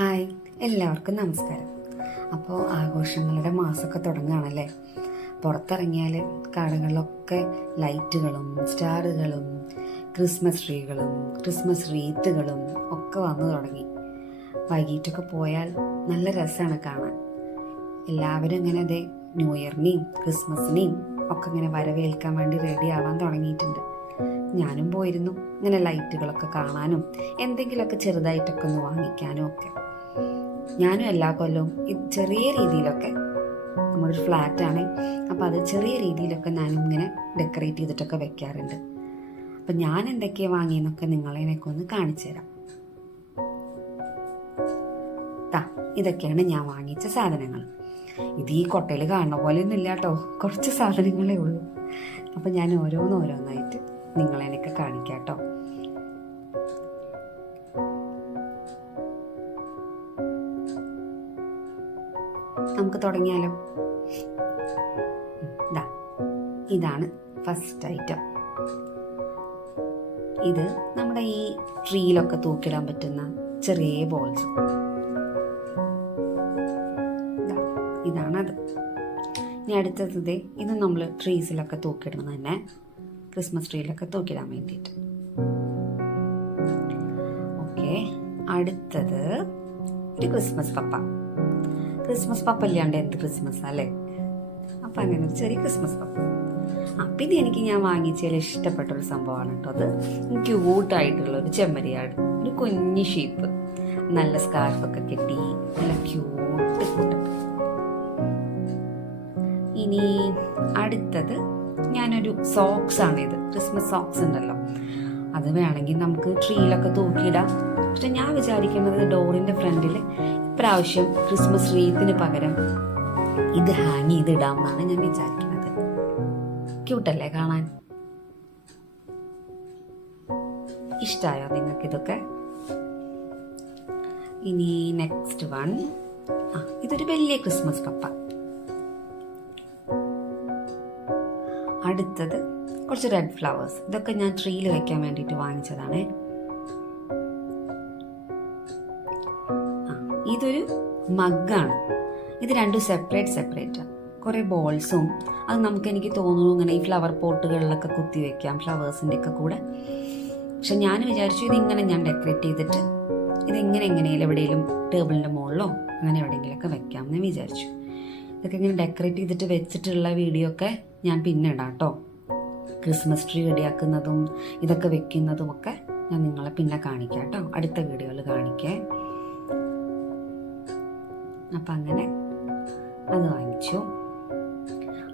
Hi, എല്ലാവർക്കും നമസ്കാരം. അപ്പോൾ ആഘോഷങ്ങളുടെ മാസമൊക്കെ തുടങ്ങുകയാണല്ലേ. പുറത്തിറങ്ങിയാൽ കടകളിലൊക്കെ ലൈറ്റുകളും സ്റ്റാറുകളും ക്രിസ്മസ് ട്രീകളും ക്രിസ്മസ് റീത്തുകളും ഒക്കെ വന്നു തുടങ്ങി. വൈകിട്ടൊക്കെ പോയാൽ നല്ല രസമാണ് കാണാൻ. എല്ലാവരും ഇങ്ങനെ അതെ ന്യൂ ഇയറിനെയും ക്രിസ്മസിനെയും ഒക്കെ ഇങ്ങനെ വരവേൽക്കാൻ വേണ്ടി റെഡി ആവാൻ തുടങ്ങിയിട്ടുണ്ട്. ഞാനും പോയിരുന്നു ഇങ്ങനെ ലൈറ്റുകളൊക്കെ കാണാനും എന്തെങ്കിലുമൊക്കെ ചെറുതായിട്ടൊക്കെ ഒന്ന് വാങ്ങിക്കാനും ഒക്കെ. ഞാനും എല്ലാ കൊല്ലവും ചെറിയ രീതിയിലൊക്കെ, നമ്മളൊരു ഫ്ലാറ്റാണ്, അപ്പം അത് ചെറിയ രീതിയിലൊക്കെ ഞാനും ഇങ്ങനെ ഡെക്കറേറ്റ് ചെയ്തിട്ടൊക്കെ വെക്കാറുണ്ട്. അപ്പം ഞാൻ എന്തൊക്കെയാണ് വാങ്ങിയെന്നൊക്കെ നിങ്ങളെയൊക്കെ ഒന്ന് കാണിച്ചു തരാം. ഇതൊക്കെയാണ് ഞാൻ വാങ്ങിച്ച സാധനങ്ങൾ. ഇത് ഈ കൊട്ടയിൽ കാണുന്ന പോലെയൊന്നും ഇല്ല കേട്ടോ, കുറച്ച് സാധനങ്ങളേ ഉള്ളൂ. അപ്പം ഞാൻ ഓരോന്നായിട്ട് നിങ്ങളെയൊക്കെ കാണിക്കാം കേട്ടോ. നമുക്ക് തുടങ്ങിയാലോ. ഇതാണ് ഫസ്റ്റ് ഐറ്റം. ഇത് നമ്മുടെ ഈ ട്രീയിലൊക്കെ തൂക്കിടാൻ പറ്റുന്ന ചെറിയ ബോൾസ്. ഇതാണത്. ഇനി അടുത്തത് ഇത് നമ്മൾ ട്രീസിലൊക്കെ തൂക്കിടുന്നത് തന്നെ, ക്രിസ്മസ് ട്രീയിലൊക്കെ തൂക്കിടാൻ വേണ്ടിയിട്ട്. ഓക്കെ, അടുത്തത് ഒരു ക്രിസ്മസ് പപ്പ. ക്രിസ്മസ് പപ്പ ഇല്ലാണ്ട് എന്ത് ക്രിസ്മസ് അല്ലേ. അപ്പം അങ്ങനെ ഒരു ചെറിയ ക്രിസ്മസ് പപ്പ. പിന്നെ എനിക്ക് ഞാൻ വാങ്ങിച്ചതിൽ ഇഷ്ടപ്പെട്ട ഒരു സംഭവമാണ് കേട്ടോ അത്. ക്യൂട്ടായിട്ടുള്ള ഒരു ചെമ്മരിയാട്, ഒരു കുഞ്ഞു ഷീപ്പ്, നല്ല സ്കാർഫൊക്കെ കെട്ടി നല്ല ക്യൂട്ട് കൂട്ട്. ഇനി അടുത്തത് ഞാനൊരു സോക്സ് ആണ്. ഇത് ക്രിസ്മസ് സോക്സ് ഉണ്ടല്ലോ, അത് വേണമെങ്കിൽ നമുക്ക് ട്രീയിലൊക്കെ തൂക്കിയിടാം. പക്ഷെ ഞാൻ വിചാരിക്കുന്നത് ഡോറിന്റെ ഫ്രണ്ടിൽ ഇപ്രാവശ്യം ക്രിസ്മസ് റീത്തിന് പകരം ഇത് ഹാങ് ചെയ്തിടാം എന്നാണ് ഞാൻ വിചാരിക്കുന്നത്. ക്യൂട്ടല്ലേ കാണാൻ? ഇഷ്ടായോ നിങ്ങൾക്ക് ഇതൊക്കെ? ഇനി നെക്സ്റ്റ് വൺ, ഇതൊരു വലിയ ക്രിസ്മസ് പപ്പ. അടുത്തത് കുറച്ച് റെഡ് ഫ്ലവേഴ്സ്. ഇതൊക്കെ ഞാൻ ട്രീയിൽ വെക്കാൻ വേണ്ടിയിട്ട് വാങ്ങിച്ചതാണ്. ഇതൊരു മഗ്ഗാണ്. ഇത് രണ്ടും സെപ്പറേറ്റ് കുറേ ബോൾസും. അത് എനിക്ക് തോന്നുന്നു ഇങ്ങനെ ഈ ഫ്ലവർ പോട്ടുകളിലൊക്കെ കുത്തി വെക്കാം, ഫ്ലവേഴ്സിൻ്റെ ഒക്കെ കൂടെ. പക്ഷെ ഞാൻ വിചാരിച്ചു ഇതിങ്ങനെ ഞാൻ ഡെക്കറേറ്റ് ചെയ്തിട്ട് ഇതിങ്ങനെ എങ്ങനെയും എവിടെയെങ്കിലും ടേബിളിൻ്റെ മുകളിലോ അങ്ങനെ എവിടെയെങ്കിലുമൊക്കെ വെക്കാം എന്ന് വിചാരിച്ചു. ഇതൊക്കെ ഇങ്ങനെ ഡെക്കറേറ്റ് ചെയ്തിട്ട് വെച്ചിട്ടുള്ള വീഡിയോ ഒക്കെ ഞാൻ പിന്നെ ഇടാം കേട്ടോ. ക്രിസ്മസ് ട്രീ റെഡിയാക്കുന്നതും ഇതൊക്കെ വെക്കുന്നതും ഒക്കെ ഞാൻ നിങ്ങളെ പിന്നെ കാണിക്കാം കേട്ടോ, അടുത്ത വീഡിയോയിൽ കാണിക്കേ. അപ്പം അങ്ങനെ അത് വാങ്ങിച്ചു.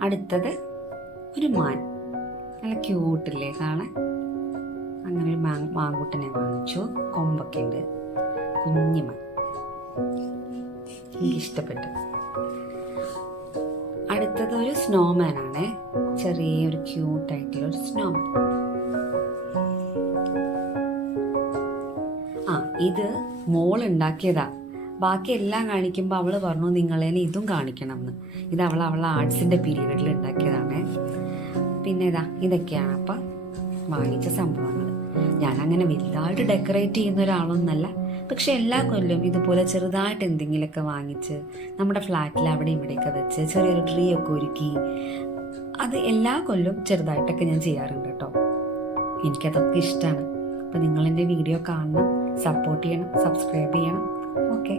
അടുത്തത് ഒരു മാൻ, നല്ല ക്യൂട്ടില്ലേ കാണാൻ. അങ്ങനെ ഒരു മാങ്കുട്ടനെ വാങ്ങിച്ചു. കൊമ്പൊക്കെ ഉണ്ട്, കുഞ്ഞിമാൻ, എനിക്കിഷ്ടപ്പെട്ടു. അടുത്തത് ഒരു സ്നോമാൻ ആണ്, ചെറിയൊരു ക്യൂട്ടായിട്ടുള്ള ഒരു സ്നോമാൻ. ഇത് മോൾ ഉണ്ടാക്കിയതാ. ബാക്കി എല്ലാം കാണിക്കുമ്പോൾ അവള് പറഞ്ഞു നിങ്ങളേനെ ഇതും കാണിക്കണം എന്ന്. ഇത് അവളെ ആർട്സിന്റെ പീരീഡിൽ ഉണ്ടാക്കിയതാണ്. പിന്നെ ഇതൊക്കെയാണ് അപ്പം വാങ്ങിച്ച സംഭവങ്ങൾ. ഞാൻ അങ്ങനെ വലുതായിട്ട് ഡെക്കറേറ്റ് ചെയ്യുന്ന ഒരാളൊന്നല്ല, പക്ഷെ എല്ലാ കൊല്ലം ഇതുപോലെ ചെറുതായിട്ട് എന്തെങ്കിലുമൊക്കെ വാങ്ങിച്ച് നമ്മുടെ ഫ്ലാറ്റിൽ അവിടെ ഇവിടെയൊക്കെ വെച്ച് ചെറിയൊരു ട്രീ ഒക്കെ ഒരുക്കി, അത് എല്ലാ കൊല്ലം ചെറുതായിട്ടൊക്കെ ഞാൻ ചെയ്യാറുണ്ട് കേട്ടോ. എനിക്കതൊക്കെ ഇഷ്ടമാണ്. അപ്പം നിങ്ങളെൻ്റെ വീഡിയോ കാണണം, സപ്പോർട്ട് ചെയ്യണം, സബ്സ്ക്രൈബ് ചെയ്യണം. ഓക്കെ.